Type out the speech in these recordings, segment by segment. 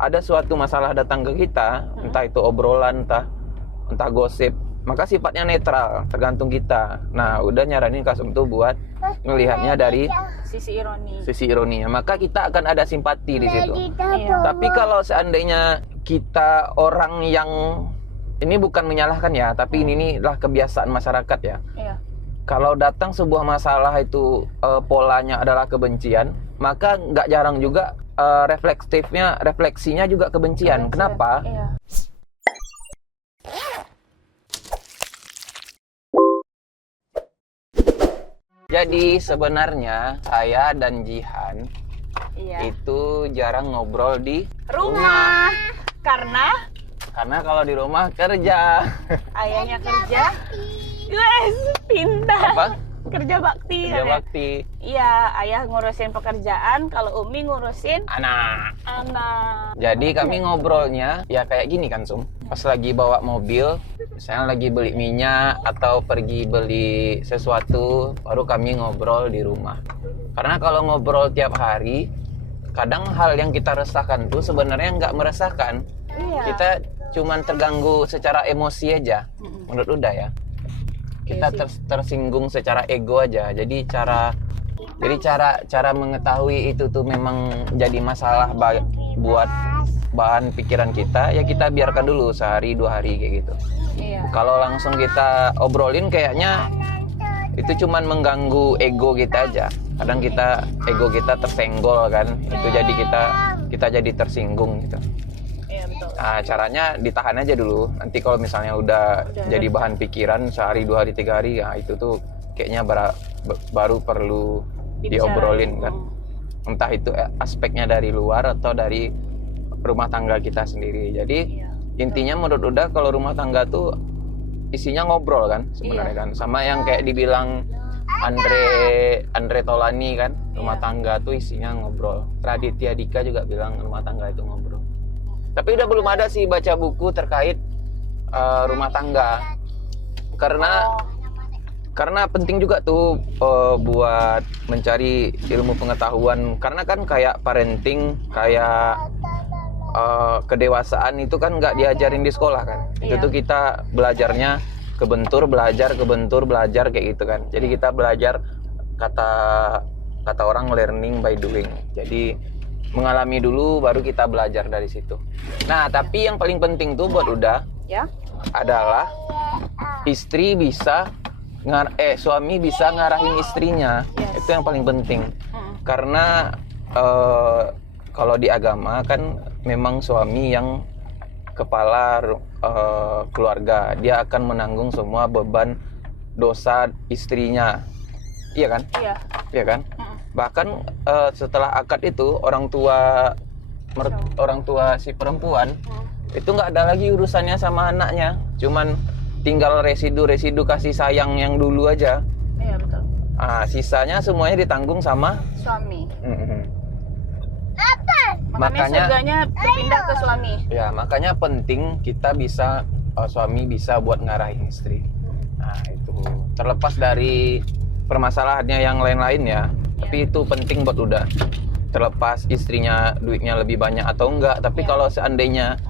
ada suatu masalah datang ke kita, entah itu obrolan, entah gosip, maka sifatnya netral, tergantung kita. Nah, udah nyaranin Kasum tuh buat melihatnya dari Sisi ironi. sisi ironinya, maka kita akan ada simpati di situ. Iya. Tapi kalau seandainya kita orang yang, ini bukan menyalahkan ya, tapi ini adalah kebiasaan masyarakat ya. Iya. Kalau datang sebuah masalah itu polanya adalah kebencian, maka nggak jarang juga refleksinya juga kebencian. Kenapa? Iya. Jadi sebenarnya saya dan Jihan Iya. itu jarang ngobrol di Rumah. Karena kalau di rumah kerja. ayahnya kerja. Yes, pintar. Apa? Kerja bakti. Kerja kan ya? bakti. Iya, ayah ngurusin pekerjaan, kalau Umi ngurusin Anak. anak. Jadi kami ngobrolnya ya kayak gini kan Sum. Pas lagi bawa mobil, misalnya lagi beli minyak atau pergi beli sesuatu, baru kami ngobrol di rumah. Karena kalau ngobrol tiap hari, kadang hal yang kita resahkan tuh sebenarnya nggak meresahkan. Iya. Kita cuman terganggu secara emosi aja, menurut Uda ya. Kita Iya sih. tersinggung secara ego aja. Jadi cara mengetahui itu tuh memang jadi masalah buat bahan pikiran kita, ya kita biarkan dulu sehari 2 hari kayak gitu. Iya. Kalau langsung kita obrolin kayaknya itu cuman mengganggu ego kita aja. Kadang ego kita tersenggol kan, itu jadi kita jadi tersinggung gitu. Iya, betul. Nah, caranya ditahan aja dulu. Nanti kalau misalnya udah jadi bahan pikiran sehari 2 hari 3 hari, ya itu tuh kayaknya baru perlu diobrolin kan. Entah itu aspeknya dari luar atau dari rumah tangga kita sendiri. Jadi intinya menurut Uda kalau rumah tangga tuh isinya ngobrol kan sebenarnya kan. Sama yang kayak dibilang Andre Tolani kan, rumah tangga tuh isinya ngobrol. Raditya Dika juga bilang rumah tangga itu ngobrol. Tapi udah belum ada sih baca buku terkait rumah tangga. Karena penting juga tuh buat mencari ilmu pengetahuan. Karena kan kayak parenting, kayak kedewasaan itu kan nggak diajarin di sekolah kan. Itu tuh kita belajarnya kebentur belajar kayak gitu kan. Jadi kita belajar kata orang learning by doing. Jadi mengalami dulu baru kita belajar dari situ. Nah, tapi yang paling penting tuh buat Uda adalah suami bisa ngarahin istrinya. Itu yang paling penting. Karena kalau di agama kan memang suami yang kepala keluarga, dia akan menanggung semua beban dosa istrinya. Iya kan? Iya kan? Bahkan setelah akad itu orang tua si perempuan itu nggak ada lagi urusannya sama anaknya, cuman tinggal residu kasih sayang yang dulu aja. Iya, betul. Sisanya semuanya ditanggung sama Suami. Makanya Makanya surganya berpindah ke suami. Ya, makanya penting kita bisa suami bisa buat ngarahin istri. Nah, itu terlepas dari permasalahannya yang lain-lain ya. Tapi itu penting buat Uda. Terlepas istrinya duitnya lebih banyak atau enggak, tapi kalau seandainya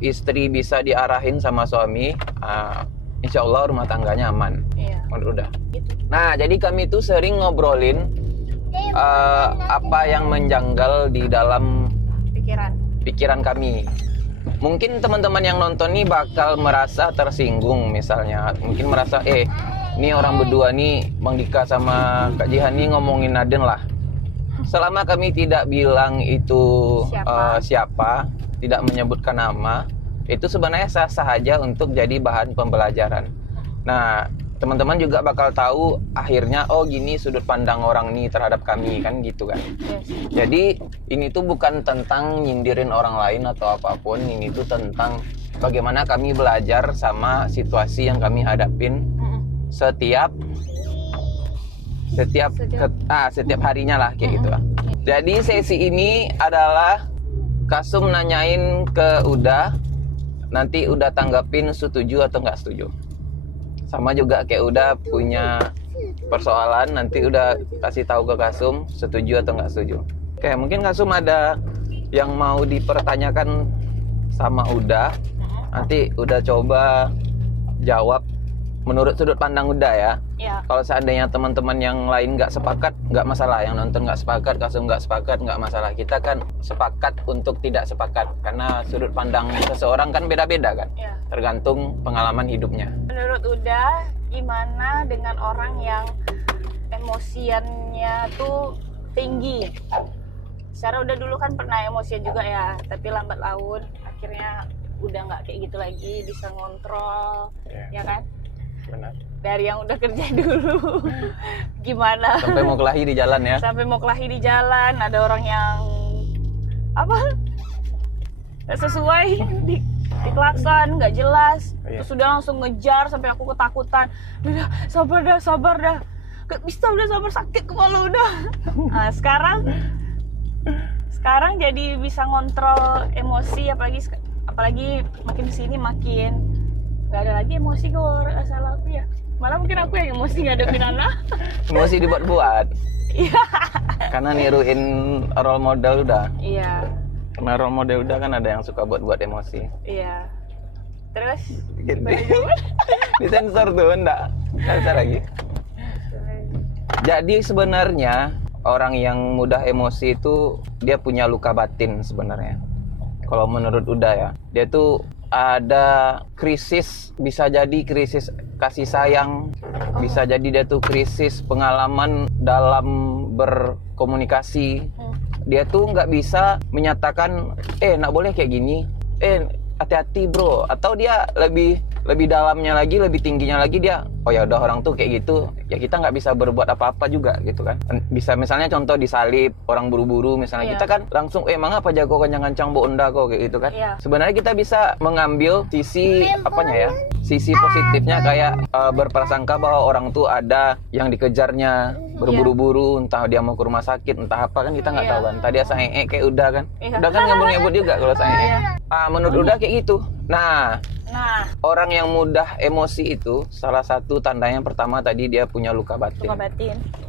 istri bisa diarahin sama suami, insya Allah rumah tangganya aman. Menurut Uda. Nah, jadi kami tuh sering ngobrolin apa yang menjanggal di dalam pikiran kami. Mungkin teman-teman yang nonton nih bakal merasa tersinggung misalnya. Mungkin merasa ini orang berdua nih, Bang Dika sama Kak Jihan nih ngomongin Naden lah. Selama kami tidak bilang itu siapa, tidak menyebutkan nama, itu sebenarnya sah-sah aja untuk jadi bahan pembelajaran. Nah, teman-teman juga bakal tahu akhirnya gini sudut pandang orang nih terhadap kami kan gitu kan. Jadi ini tuh bukan tentang nyindirin orang lain atau apapun, ini tuh tentang bagaimana kami belajar sama situasi yang kami hadapin setiap harinya lah kayak gitu lah. Jadi sesi ini adalah Kasum nanyain ke Uda, nanti Uda tanggapin setuju atau nggak setuju. Sama juga kayak Uda punya persoalan, nanti Uda kasih tahu ke Kasum setuju atau nggak setuju. Oke, mungkin Kasum ada yang mau dipertanyakan sama Uda, nanti Uda coba jawab menurut sudut pandang Uda ya. Ya. Kalau seandainya teman-teman yang lain nggak sepakat, nggak masalah. Yang nonton nggak sepakat, Kasum nggak sepakat, nggak masalah. Kita kan sepakat untuk tidak sepakat. Karena sudut pandang seseorang kan beda-beda kan. Ya. Tergantung pengalaman hidupnya. Menurut Uda, gimana dengan orang yang emosiannya tuh tinggi? Secara Uda dulu kan pernah emosian juga ya, tapi lambat laun akhirnya udah nggak kayak gitu lagi, bisa ngontrol, ya kan? Benar. Dari yang udah kerja dulu. Gimana? Sampai mau kelahi di jalan ya. Sampai mau kelahi di jalan, ada orang yang apa? Nggak sesuai di klakson, nggak jelas. Iya. Terus sudah langsung ngejar sampai aku ketakutan. Udah, sabar dah. Gak bisa, udah sabar, sakit kepala udah. Nah, sekarang jadi bisa ngontrol emosi, apalagi makin kesini makin nggak ada lagi emosi kok, asal aku ya. Malah mungkin aku yang emosi ngadepin anak. Emosi dibuat-buat. Iya. Karena niruin role model Uda. Iya. Karena role model Uda kan ada yang suka buat-buat emosi. Iya. Terus Gede. Disensor tuh, enggak bisa lagi. Jadi sebenarnya orang yang mudah emosi itu dia punya luka batin sebenarnya. Kalau menurut Uda ya, dia tuh ada krisis, bisa jadi krisis kasih sayang, bisa jadi dia tuh krisis pengalaman dalam berkomunikasi. Dia tuh nggak bisa menyatakan, nggak boleh kayak gini, hati-hati bro. Atau dia lebih dalamnya lagi, lebih tingginya lagi dia, oh ya udah orang tuh kayak gitu, ya kita nggak bisa berbuat apa-apa juga gitu kan. Bisa misalnya contoh disalib, orang buru-buru misalnya, kita kan langsung, emang apa jago kencang-kencang bu unda kok kayak gitu kan. Sebenarnya kita bisa mengambil sisi apanya ya, sisi positifnya, kayak berprasangka bahwa orang tuh ada yang dikejarnya, berburu-buru, entah dia mau ke rumah sakit, entah apa kan kita nggak tahu kan. Tadi saya kayak udah kan, udah kan ngebut-ngebut juga kalau saya. Menurut Uda kayak gitu. Nah, orang yang mudah emosi itu salah satu tandanya pertama tadi dia punya luka batin.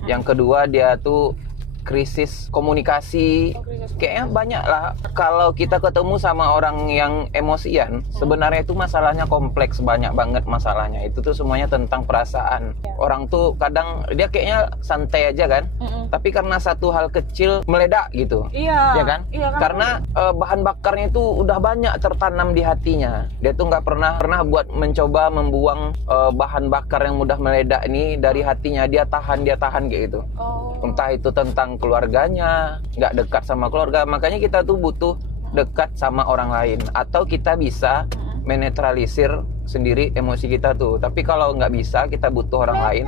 Yang kedua dia tuh krisis komunikasi. Kayaknya banyak lah. Kalau kita ketemu sama orang yang emosian, sebenarnya itu masalahnya kompleks, banyak banget masalahnya. Itu tuh semuanya tentang perasaan. Orang tuh kadang dia kayaknya santai aja kan, tapi karena satu hal kecil meledak gitu. Ya kan? Karena bahan bakarnya itu udah banyak tertanam di hatinya. Dia tuh nggak pernah buat mencoba membuang bahan bakar yang mudah meledak ini dari hatinya. Dia tahan kayak gitu. Entah itu tentang keluarganya, nggak dekat sama keluarga, makanya kita tuh butuh dekat sama orang lain, atau kita bisa menetralisir sendiri emosi kita tuh. Tapi kalau nggak bisa, kita butuh orang lain.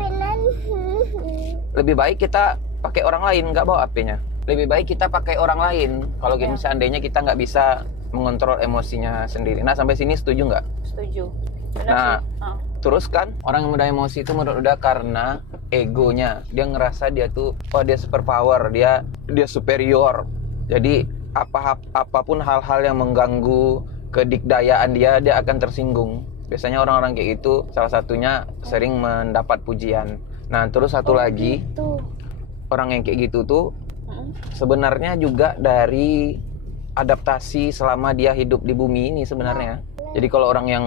Lebih baik kita pakai orang lain, nggak bawa HP-nya. Lebih baik kita pakai orang lain kalau seandainya kita nggak bisa mengontrol emosinya sendiri. Nah, sampai sini setuju nggak? Setuju. Nah, terus kan orang yang mudah emosi itu menurut Uda karena egonya. Dia ngerasa dia tuh, dia super power, dia superior. Jadi apapun hal-hal yang mengganggu kedikdayaan dia akan tersinggung. Biasanya orang-orang kayak gitu salah satunya sering mendapat pujian. Nah, terus satu lagi gitu. Orang yang kayak gitu tuh sebenarnya juga dari adaptasi selama dia hidup di bumi ini sebenarnya. Jadi kalau orang yang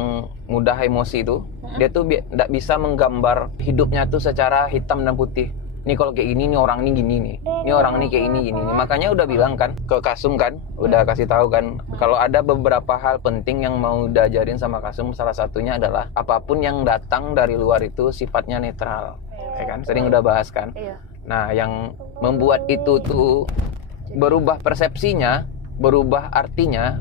mudah emosi itu, dia tuh tidak bisa menggambar hidupnya tuh secara hitam dan putih. Nih kalau kayak gini, nih orang ini gini nih. Nih orang ini kayak gini. Makanya udah bilang kan ke Kasum kan, udah kasih tahu kan, kalau ada beberapa hal penting yang mau diajarin sama Kasum, salah satunya adalah apapun yang datang dari luar itu sifatnya netral. Ya kan? Sering udah bahas kan. Nah, yang membuat itu tuh berubah persepsinya, berubah artinya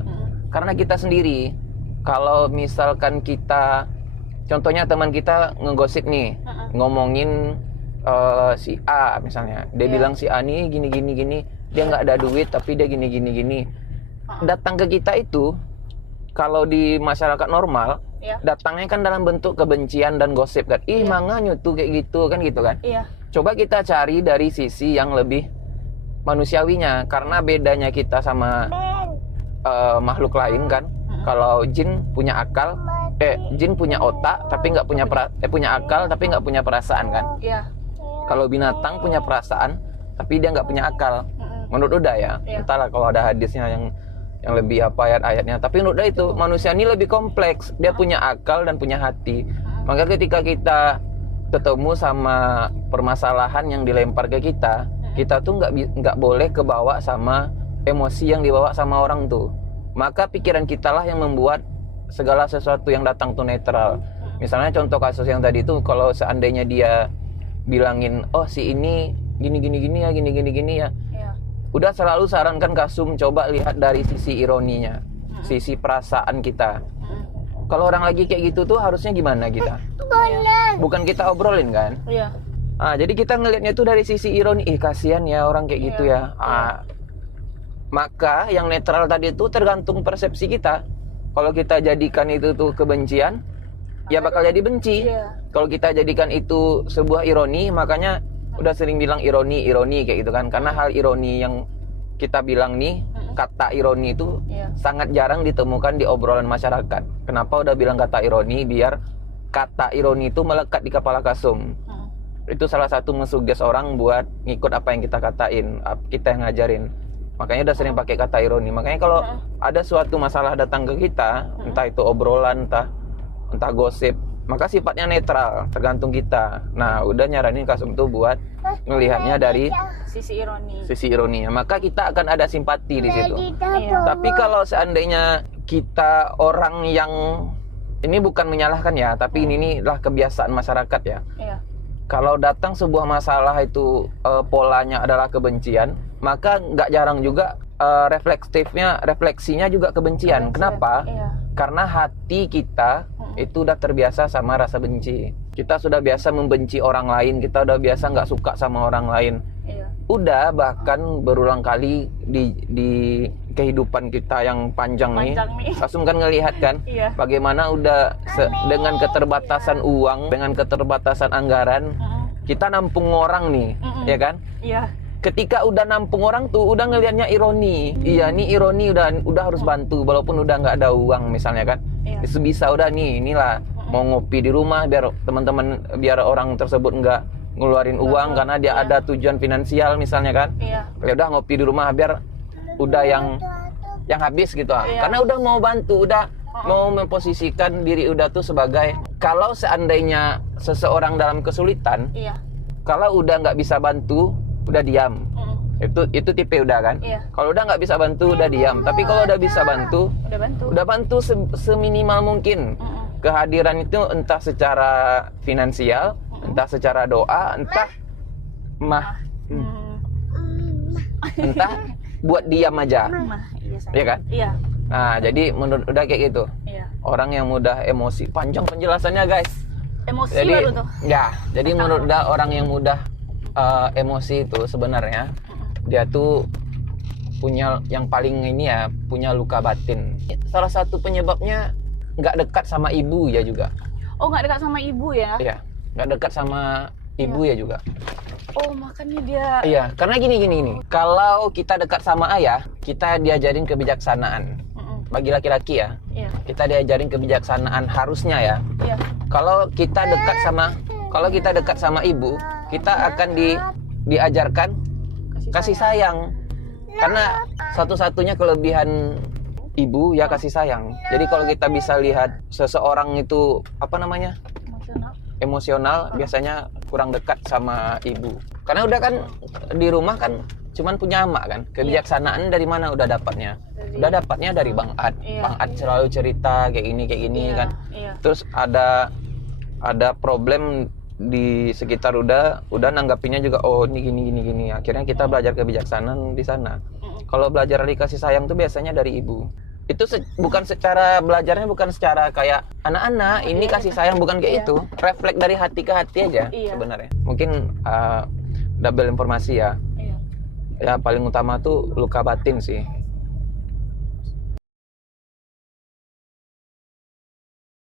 karena kita sendiri. Kalau misalkan kita, contohnya teman kita ngegosip nih, ngomongin si A misalnya, dia bilang si A nih gini, dia nggak ada duit tapi dia gini. Datang ke kita itu, kalau di masyarakat normal, datangnya kan dalam bentuk kebencian dan gosip kan. Manganyu tuh kayak gitu kan. Coba kita cari dari sisi yang lebih manusiawinya, karena bedanya kita sama makhluk lain kan. Kalau jin punya akal, jin punya otak tapi nggak punya punya akal tapi nggak punya perasaan kan. Kalau binatang punya perasaan tapi dia nggak punya akal. Menurut Uda ya, entahlah kalau ada hadisnya yang lebih apa ayat-ayatnya. Tapi menurut Uda itu manusia ini lebih kompleks. Dia punya akal dan punya hati. Maka ketika kita ketemu sama permasalahan yang dilempar ke kita tuh nggak boleh kebawa sama emosi yang dibawa sama orang tuh. Maka pikiran kita lah yang membuat segala sesuatu yang datang tuh netral. Misalnya contoh kasus yang tadi itu, kalau seandainya dia bilangin, oh si ini gini ya, gini ya. Udah selalu sarankan Kasum coba lihat dari sisi ironinya, sisi perasaan kita. Kalau orang lagi kayak gitu tuh harusnya gimana kita? Bukan kita obrolin kan? Iya. Jadi kita ngelihatnya tuh dari sisi ironi, kasihan ya orang kayak gitu ya. Maka yang netral tadi itu tergantung persepsi kita. Kalau kita jadikan itu tuh kebencian, ya bakal jadi benci. Kalau kita jadikan itu sebuah ironi, makanya udah sering bilang ironi kayak gitu kan. Karena hal ironi yang kita bilang nih, kata ironi itu sangat jarang ditemukan di obrolan masyarakat. Kenapa udah bilang kata ironi? Biar kata ironi itu melekat di kepala Kasum. Itu salah satu mensuges orang buat ngikut apa yang kita katain, kita yang ngajarin. Makanya udah sering pakai kata ironi. Makanya kalau ada suatu masalah datang ke kita, entah itu obrolan, entah gosip, maka sifatnya netral, tergantung kita. Nah, udah nyaranin Kasum tuh buat melihatnya dari sisi ironinya. Maka kita akan ada simpati di situ. Tapi kalau seandainya kita orang yang, ini bukan menyalahkan ya, tapi ini lah kebiasaan masyarakat ya. Kalau datang sebuah masalah itu polanya adalah kebencian, maka nggak jarang juga refleksinya juga kebencian. Kenapa? Karena hati kita itu udah terbiasa sama rasa benci. Kita sudah biasa membenci orang lain, kita udah biasa nggak suka sama orang lain. Udah bahkan berulang kali di kehidupan kita yang panjang nih. Kasum kan ngelihat kan bagaimana udah dengan keterbatasan uang, dengan keterbatasan anggaran, kita nampung orang nih, ya kan? Ketika udah nampung orang tuh udah ngelihatnya ironi. Nih ironi udah harus bantu walaupun udah nggak ada uang misalnya kan. Sebisa udah inilah mau ngopi di rumah biar teman-teman, biar orang tersebut nggak ngeluarin uang karena dia ada tujuan finansial misalnya kan. Ya udah ngopi di rumah biar udah yang habis gitu. Karena udah mau bantu, udah mau memposisikan diri udah tuh sebagai, kalau seandainya seseorang dalam kesulitan, kalau udah nggak bisa bantu udah diam. Itu tipe udah kan. Kalau udah nggak bisa bantu udah diam. Tapi kalau udah bisa bantu, udah bantu seminimal mungkin. Kehadiran itu entah secara finansial, entah secara doa, entah entah buat diam aja. Iya kan? Nah, jadi menurut udah kayak gitu. Orang yang mudah emosi, panjang penjelasannya guys. Emosi jadi, baru tuh. Jadi menurut udah orang yang mudah emosi itu sebenarnya dia tuh punya yang paling punya luka batin. Salah satu penyebabnya nggak dekat sama ibu ya juga. Oh, nggak dekat sama ibu ya? Iya, nggak dekat sama ibu ya juga. Oh, makanya dia. Iya, karena gini. Kalau kita dekat sama ayah, kita diajarin kebijaksanaan. Bagi laki-laki ya, kita diajarin kebijaksanaan harusnya ya. Kalau kita dekat sama ibu, kita akan diajarkan kasih sayang. Karena satu-satunya kelebihan ibu ya kasih sayang. Jadi kalau kita bisa lihat seseorang itu emosional, biasanya kurang dekat sama ibu. Karena udah kan di rumah kan cuman punya emak kan. Kebijaksanaan dari mana udah dapatnya? Udah dapatnya dari Bang Ad. Bang Ad selalu cerita kayak gini kan. Terus ada problem di sekitar udah nanggapinnya juga, oh ini gini. Akhirnya kita belajar kebijaksanaan di sana. Kalau belajar dari kasih sayang tuh biasanya dari ibu. Itu bukan secara belajarnya, bukan secara kayak anak-anak ini kasih sayang, bukan kayak itu. Refleks dari hati ke hati aja sebenarnya. Mungkin double informasi ya. Ya paling utama tuh luka batin sih.